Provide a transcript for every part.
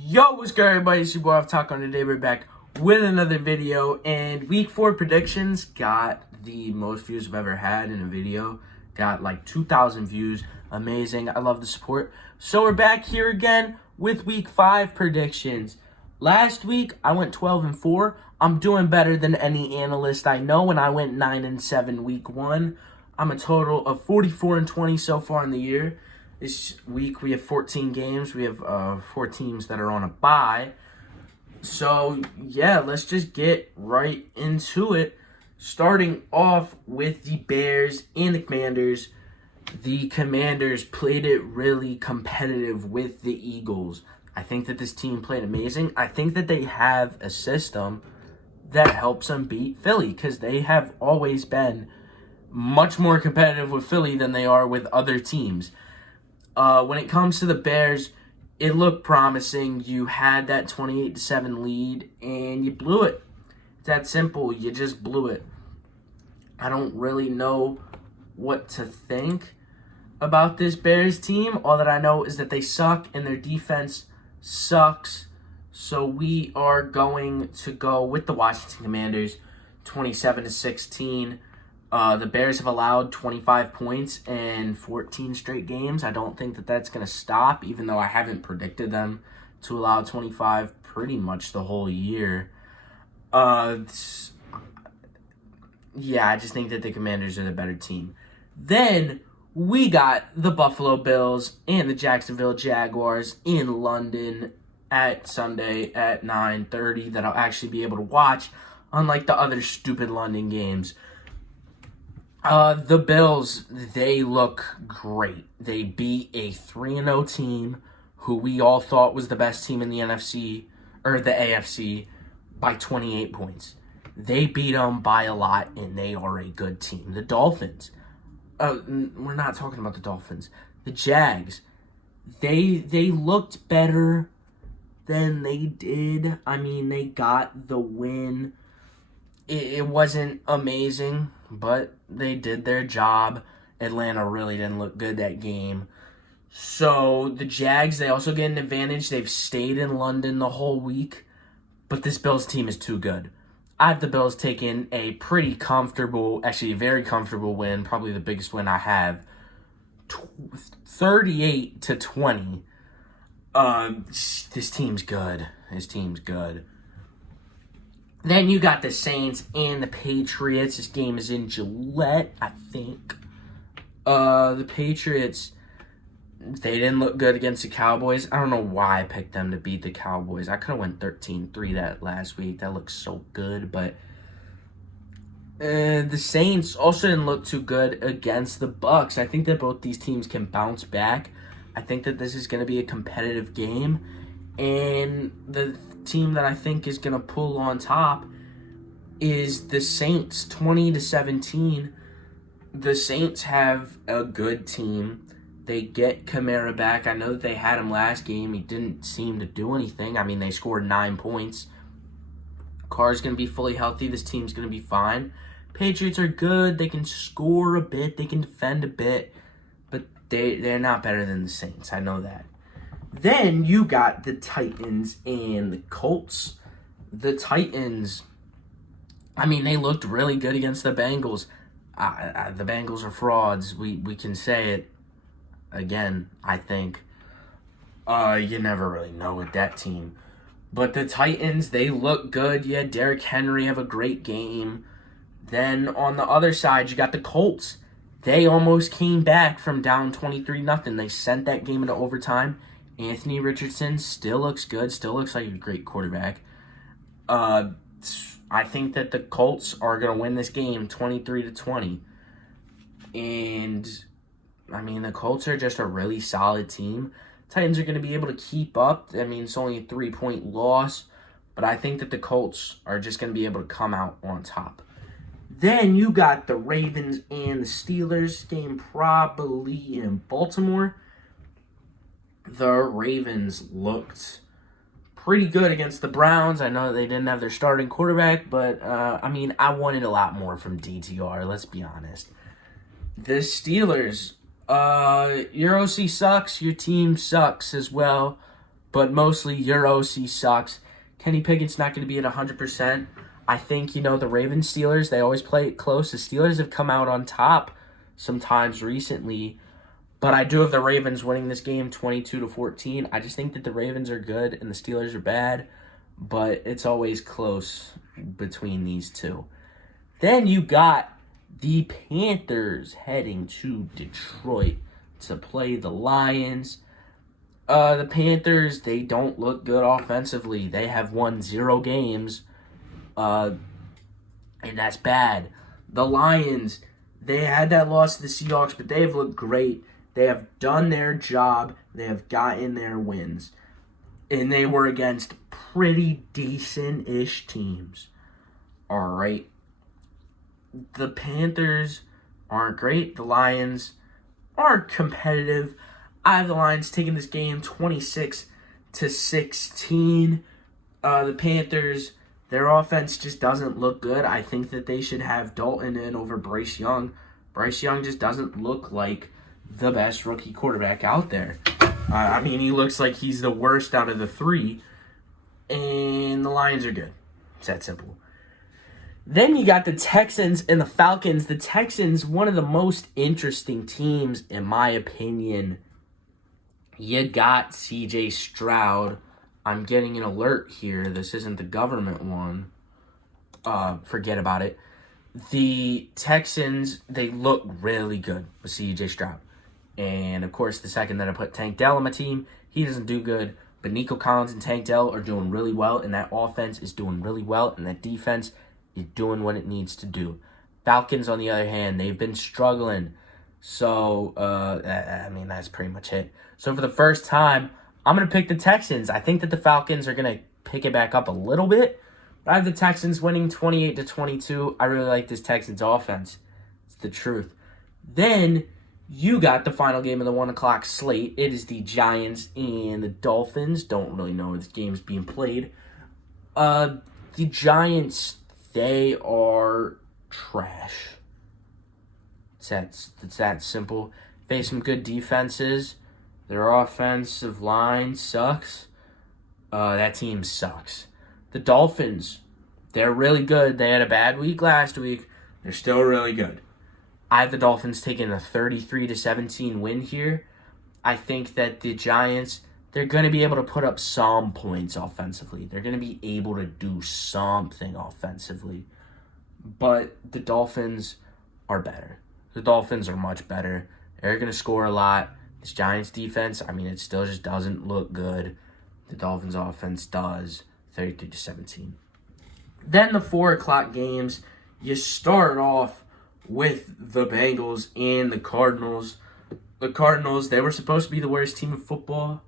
Yo, what's good, everybody? It's your boy Talk on today. We're back with another video, and week 4 predictions got the most views I've ever had in a video. Got like 2,000 views. Amazing. I love the support. So we're back here again with week 5 predictions. Last week I went 12-4. I'm doing better than any analyst I know, and I went 9-7 week 1. I'm a total of 44-20 so far in the year. This week we have 14 games. We have 4 teams that are on a bye. So, yeah, let's just get right into it. Starting off with the Bears and the Commanders. The Commanders played it really competitive with the Eagles. I think that this team played amazing. I think that they have a system that helps them beat Philly because they have always been much more competitive with Philly than they are with other teams. When it comes to the Bears, it looked promising. You had that 28-7 lead, and you blew it. It's that simple. You just blew it. I don't really know what to think about this Bears team. All that I know is that they suck, and their defense sucks. So we are going to go with the Washington Commanders, 27-16. The Bears have allowed 25 points in 14 straight games. I don't think that that's going to stop, even though I haven't predicted them to allow 25 pretty much the whole year. Yeah, I just think that the Commanders are the better team. Then we got the Buffalo Bills and the Jacksonville Jaguars in London at Sunday at 9:30 that I'll actually be able to watch, unlike the other stupid London games. The Bills, they look great. They beat a 3-0 team who we all thought was the best team in the NFC, or the AFC, by 28 points. They beat them by a lot, and they are a good team. The Dolphins, we're not talking about the Dolphins. The Jags, they looked better than they did. I mean, they got the win. It wasn't amazing, but they did their job. Atlanta really didn't look good that game. So the Jags, they also get an advantage. They've stayed in London the whole week, but this Bills team is too good. I have the Bills taking a pretty comfortable, actually a very comfortable win, probably the biggest win I have, 38-20. This team's good. This team's good. Then you got the Saints and the Patriots. This game is in Gillette, I think. The Patriots, they didn't look good against the Cowboys. I don't know why I picked them to beat the Cowboys. I could have went 13-3 that last week. That looks so good. But the Saints also didn't look too good against the Bucs. I think that both these teams can bounce back. I think that this is going to be a competitive game. And the team that I think is going to pull on top is the Saints, 20-17. The Saints have a good team. They get Kamara back. I know that they had him last game. He didn't seem to do anything. I mean, they scored 9 points. Carr's going to be fully healthy. This team's going to be fine. Patriots are good. They can score a bit. They can defend a bit. But they're not better than the Saints. I know that. Then you got the Titans and the Colts. The Titans, I mean, they looked really good against the Bengals. The Bengals are frauds. We can say it again, I think. You never really know with that team. But the Titans, they look good. You had Derrick Henry have a great game. Then on the other side, you got the Colts. They almost came back from down 23-0. They sent that game into overtime. Anthony Richardson still looks good, still looks like a great quarterback. I think that the Colts are going to win this game 23-20. And, I mean, the Colts are just a really solid team. Titans are going to be able to keep up. I mean, it's only a 3-point loss. But I think that the Colts are just going to be able to come out on top. Then you got the Ravens and the Steelers game probably in Baltimore. The Ravens looked pretty good against the Browns. I know they didn't have their starting quarterback, but, I mean, I wanted a lot more from DTR, let's be honest. The Steelers, your OC sucks, your team sucks as well. but mostly your OC sucks. Kenny Pickett's not going to be at 100%. I think, the Ravens Steelers, they always play it close. The Steelers have come out on top sometimes recently, but I do have the Ravens winning this game 22-14. I just think that the Ravens are good and the Steelers are bad, but it's always close between these two. Then you got the Panthers heading to Detroit to play the Lions. The Panthers, they don't look good offensively. They have won 0 games, and that's bad. The Lions, they had that loss to the Seahawks, but they have looked great. They have done their job. They have gotten their wins. And they were against pretty decent-ish teams. All right. The Panthers aren't great. The Lions aren't competitive. I have the Lions taking this game 26-16. The Panthers, their offense just doesn't look good. I think that they should have Dalton in over Bryce Young. Bryce Young just doesn't look like the best rookie quarterback out there. He looks like he's the worst out of the 3. And the Lions are good. It's that simple. Then you got the Texans and the Falcons. The Texans, one of the most interesting teams, in my opinion. You got C.J. Stroud. I'm getting an alert here. This isn't the government one. Forget about it. The Texans, they look really good with C.J. Stroud. And, of course, the second that I put Tank Dell on my team, he doesn't do good. But Nico Collins and Tank Dell are doing really well, and that offense is doing really well, and that defense is doing what it needs to do. Falcons, on the other hand, they've been struggling. So, that's pretty much it. So, for the first time, I'm going to pick the Texans. I think that the Falcons are going to pick it back up a little bit. But I have the Texans winning 28-22. I really like this Texans offense. It's the truth. Then you got the final game of the 1 o'clock slate. It is the Giants and the Dolphins. Don't really know where this game's being played. The Giants, they are trash. It's that simple. Face some good defenses. Their offensive line sucks. That team sucks. The Dolphins, they're really good. They had a bad week last week. They're still really good. I have the Dolphins taking a 33-17 win here. I think that the Giants, they're going to be able to put up some points offensively. They're going to be able to do something offensively. But the Dolphins are better. The Dolphins are much better. They're going to score a lot. This Giants defense, it still just doesn't look good. The Dolphins offense does. 33-17. Then the 4 o'clock games, you start off with the Bengals and the Cardinals. The Cardinals, they were supposed to be the worst team in football.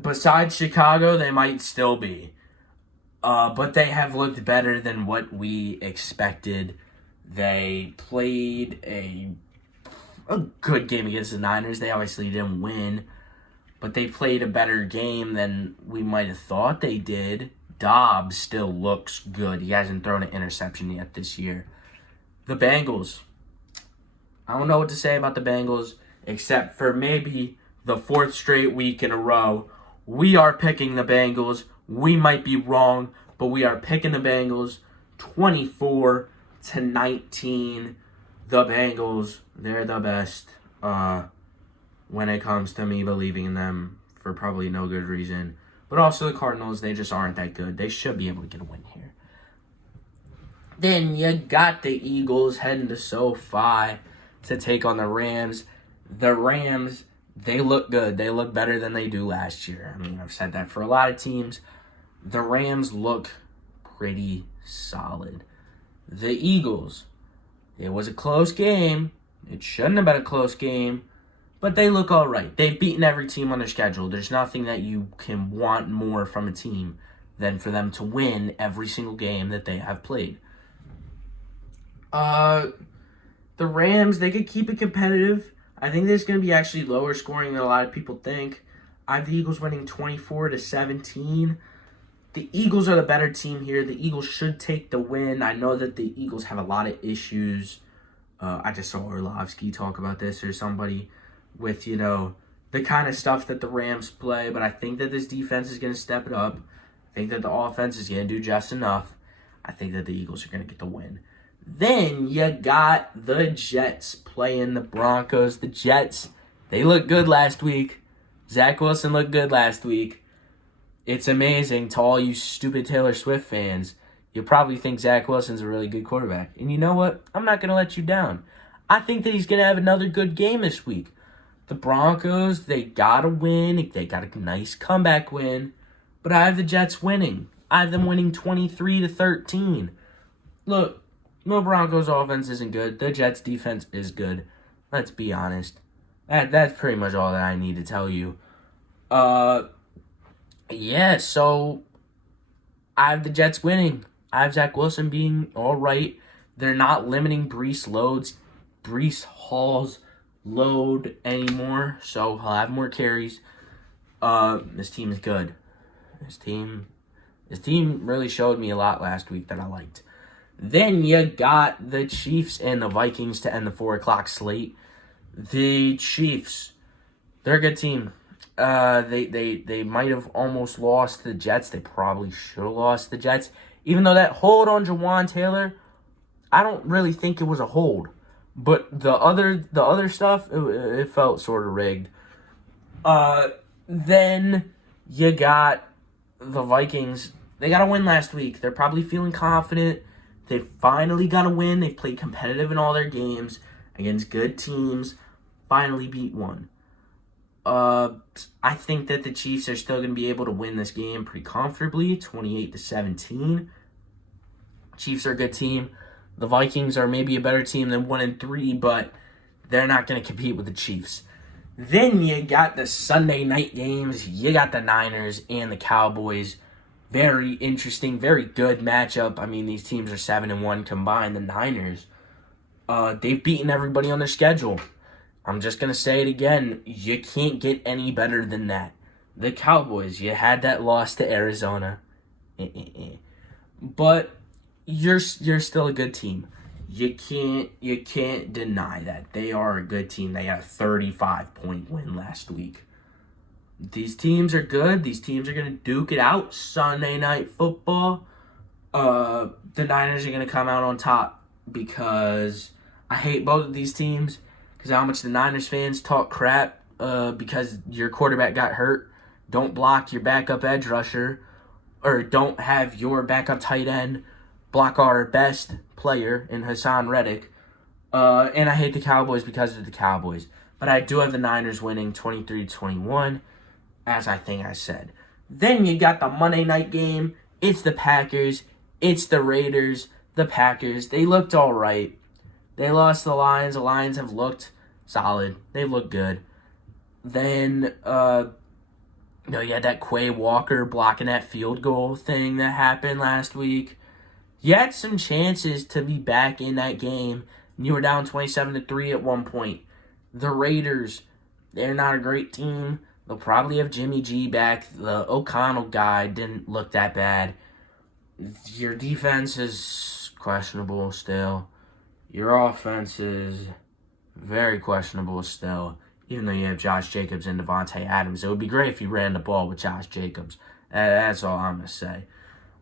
Besides Chicago, they might still be. But they have looked better than what we expected. They played a good game against the Niners. They obviously didn't win, but they played a better game than we might have thought they did. Dobbs still looks good. He hasn't thrown an interception yet this year. The Bengals, I don't know what to say about the Bengals, except for maybe the 4th straight week in a row. We are picking the Bengals. We might be wrong, but we are picking the Bengals 24-19. The Bengals, they're the best when it comes to me believing in them for probably no good reason. But also the Cardinals, they just aren't that good. They should be able to get a win here. Then you got the Eagles heading to SoFi to take on the Rams. The Rams, they look good. They look better than they do last year. I've said that for a lot of teams. The Rams look pretty solid. The Eagles, it was a close game. It shouldn't have been a close game, but they look all right. They've beaten every team on their schedule. There's nothing that you can want more from a team than for them to win every single game that they have played. The Rams, they could keep it competitive. I think there's going to be actually lower scoring than a lot of people think. I have the Eagles winning 24-17. The Eagles are the better team here. The Eagles should take the win. I know that the Eagles have a lot of issues. I just saw Orlovsky talk about this, or somebody with, the kind of stuff that the Rams play, but I think that this defense is going to step it up. I think that the offense is going to do just enough. I think that the Eagles are going to get the win. Then you got the Jets playing the Broncos. The Jets, they looked good last week. Zach Wilson looked good last week. It's amazing to all you stupid Taylor Swift fans. You probably think Zach Wilson's a really good quarterback. And you know what? I'm not going to let you down. I think that he's going to have another good game this week. The Broncos, they got to win. They got a nice comeback win. But I have the Jets winning. I have them winning 23-13. Look, the Broncos offense isn't good. The Jets defense is good. Let's be honest. That's pretty much all that I need to tell you. Yeah, so I have the Jets winning. I have Zach Wilson being all right. They're not limiting Breece Hall's load anymore, so he'll have more carries. This team is good. This team really showed me a lot last week that I liked. Then you got the Chiefs and the Vikings to end the 4 o'clock slate. The Chiefs, they're a good team. They might have almost lost to the Jets. They probably should have lost to the Jets. Even though that hold on Jawan Taylor, I don't really think it was a hold. But the other stuff, it felt sort of rigged. Then you got the Vikings. They got a win last week. They're probably feeling confident. They finally got a win. They played competitive in all their games against good teams. Finally beat one. I think that the Chiefs are still going to be able to win this game pretty comfortably, 28-17. Chiefs are a good team. The Vikings are maybe a better team than 1-3, but they're not going to compete with the Chiefs. Then you got the Sunday night games. You got the Niners and the Cowboys. Very interesting, very good matchup. I mean, these teams are 7-1 combined. The Niners, they've beaten everybody on their schedule. I'm just going to say it again. You can't get any better than that. The Cowboys, you had that loss to Arizona. But you're still a good team. You can't deny that. They are a good team. They had a 35-point win last week. These teams are good. These teams are going to duke it out. Sunday Night Football. The Niners are going to come out on top because I hate both of these teams. Because how much the Niners fans talk crap because your quarterback got hurt. Don't block your backup edge rusher. Or don't have your backup tight end block our best player in Hassan Reddick. And I hate the Cowboys because of the Cowboys. But I do have the Niners winning 23-21, as I think I said. Then you got the Monday night game. It's the Packers. It's the Raiders. The Packers, they looked all right. They lost the Lions. The Lions have looked solid. They look good. Then, you had that Quay Walker blocking that field goal thing that happened last week. You had some chances to be back in that game. And you were down 27-3 at one point. The Raiders, they're not a great team. They'll probably have Jimmy G back. The O'Connell guy didn't look that bad. Your defense is questionable still. Your offense is very questionable still, even though you have Josh Jacobs and Devontae Adams. It would be great if you ran the ball with Josh Jacobs. That's all I'm going to say.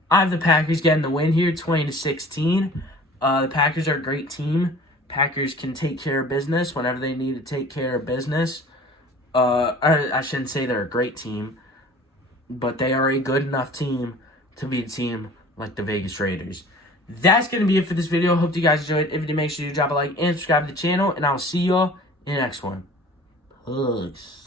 I have the Packers getting the win here, 20-16. The Packers are a great team. Packers can take care of business whenever they need to take care of business. I shouldn't say they're a great team, but they are a good enough team to beat a team like the Vegas Raiders. That's going to be it for this video. Hope you guys enjoyed. If you did, make sure you drop a like and subscribe to the channel, and I'll see y'all in the next one. Peace.